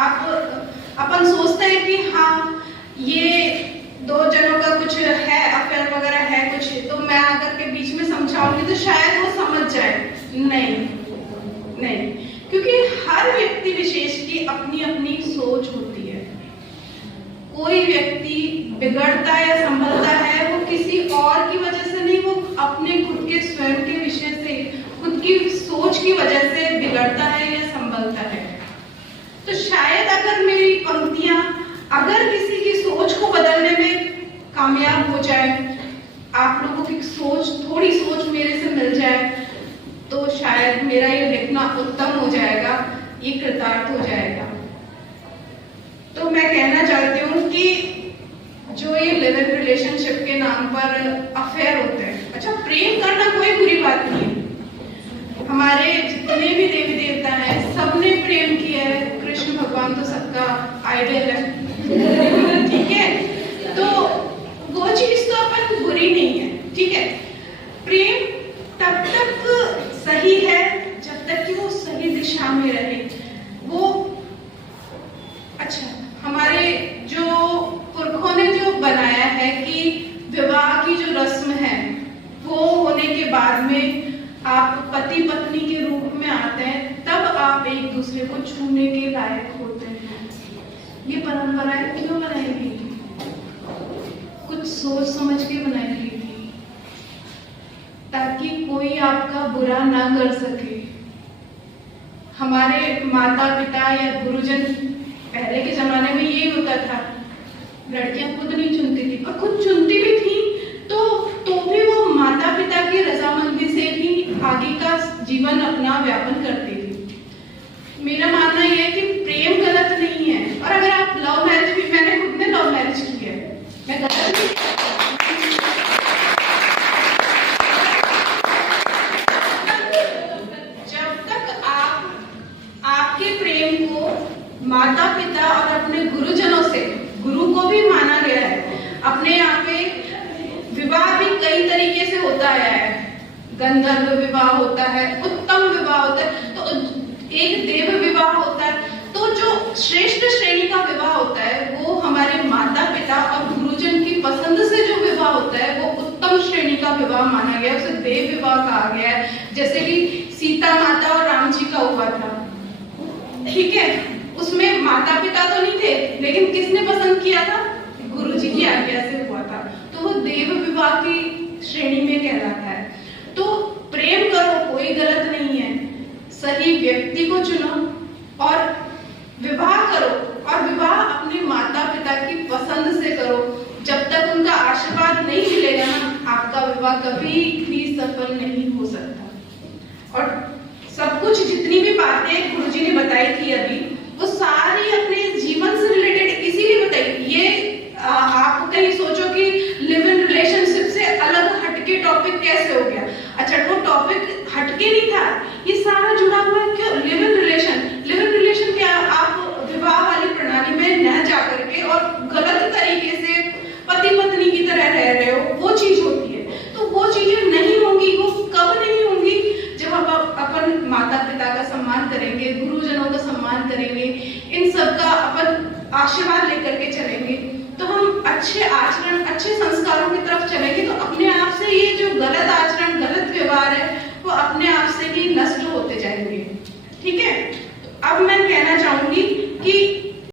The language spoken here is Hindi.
अपन सोचते हैं कि हाँ ये दो जनों का कुछ है, अफेयर वगैरह है कुछ, तो मैं आकर के बीच में समझाऊंगी तो शायद वो समझ जाए। नहीं, क्योंकि हर व्यक्ति विशेष की अपनी अपनी सोच होती है। कोई व्यक्ति बिगड़ता या संभलता है वो किसी और की वजह से नहीं, वो अपने खुद के स्वयं के विषय से, खुद की सोच की वजह से बिगड़ता है या संभलता है। तो शायद अगर मेरी पंक्तियां अगर किसी की सोच को बदलने में कामयाब हो जाए, आप लोगों की सोच, थोड़ी सोच मेरे से मिल जाए, तो शायद मेरा ये लिखना उत्तम हो जाएगा, ये कृतार्थ हो जाएगा। तो मैं कहना चाहती हूँ कि जो ये लिव इन रिलेशनशिप के नाम पर अफेयर होते हैं, अच्छा प्रेम करना कोई बुरी बात नहीं है। हमारे जितने भी देवी देवता हैं सबने प्रेम किया है, कृष्ण भगवान तो सबका आइडियल है, ठीक है। तो वो चीज तो अपन बुरी नहीं है, ठीक है। प्रेम तब तक सही है जब तक कि वो सही दिशा में रहे। वो अच्छा, हमारे जो पुरखों ने जो बनाया है कि विवाह की जो रस्म है वो होने के बाद में आप पति पत्नी के रूप में आते हैं, तब आप एक दूसरे को छूने के लायक होते हैं। ये परंपराएं क्यों बनाई गई थी? कुछ सोच समझ के बनाई गई थी ताकि कोई आपका बुरा ना कर सके। हमारे माता पिता या गुरुजन, पहले के जमाने में ये होता था, लड़कियां खुद नहीं चुनती थी, और खुद चुनती भी थी तो भी वो माता पिता की रजामंदी से ही आगे का जीवन अपना व्यापन करती थी। मेरा मानना यह है कि प्रेम गलत नहीं है, और अगर आप लव मैरिज भी, मैंने खुद ने लव मैरिज की है, मैं गलत नहीं। जब तक आपके प्रेम को माता पिता और अपने गुरुजनों से, गुरु को भी माना गया है, अपने यहाँ पे विवाह भी कई तरीके से होता है, गंधर्व विवाह होता है, उत्तम विवाह होता है, तो एक देव विवाह होता है। तो जो श्रेष्ठ श्रेणी का विवाह होता है वो हमारे माता पिता और गुरुजन की पसंद से जो विवाह होता है वो उत्तम श्रेणी का विवाह माना गया, उसे देव विवाह कहा गया है। जैसे कि सीता माता और राम जी का हुआ था, ठीक है, उसमें माता पिता तो नहीं थे, लेकिन किसने पसंद किया था? गुरु जी की आज्ञा से हुआ था, तो वो देव विवाह की श्रेणी में कहलाता है। तो प्रेम करो, कोई गलत नहीं है, सही व्यक्ति को चुनो और विवाह करो, और विवाह अपने माता पिता की पसंद से करो। जब तक उनका आशीर्वाद नहीं मिलेगा ना, आपका विवाह कभी भी सफल नहीं हो सकता। और सब कुछ, जितनी भी बातें गुरुजी ने बताई थी अभी, वो सारी अपने जीवन से रिलेटेड इसीलिए बताई। ये आप कहीं सोचो कि लिव इन रिलेशनशिप से अलग हटके टॉपिक कैसे हो गया? अच्छा, वो टॉपिक हटके नहीं था, ये सारा जुड़ा हुआ है। क्यों? लिव इन रिलेशन क्या, आप विवाह वाली प्रणाली में न जाकर के और गलत तरीके से पति पत्नी की तरह रह रहे हो, वो चीज होती है। तो वो चीजें नहीं होंगी। वो कब नहीं होंगी? जब आप अपन माता पिता का सम्मान करेंगे, गुरुजनों का सम्मान करेंगे, इन सब का अपन आशीर्वाद लेकर के चलेंगे, तो हम अच्छे आचरण, अच्छे संस्कारों की तरफ चलेंगे, तो अपने आप से ये जो गलत आचरण, गलत व्यवहार है वो अपने आप से ही नष्ट होते जाएंगे, ठीक है। तो अब मैं कहना चाहूंगी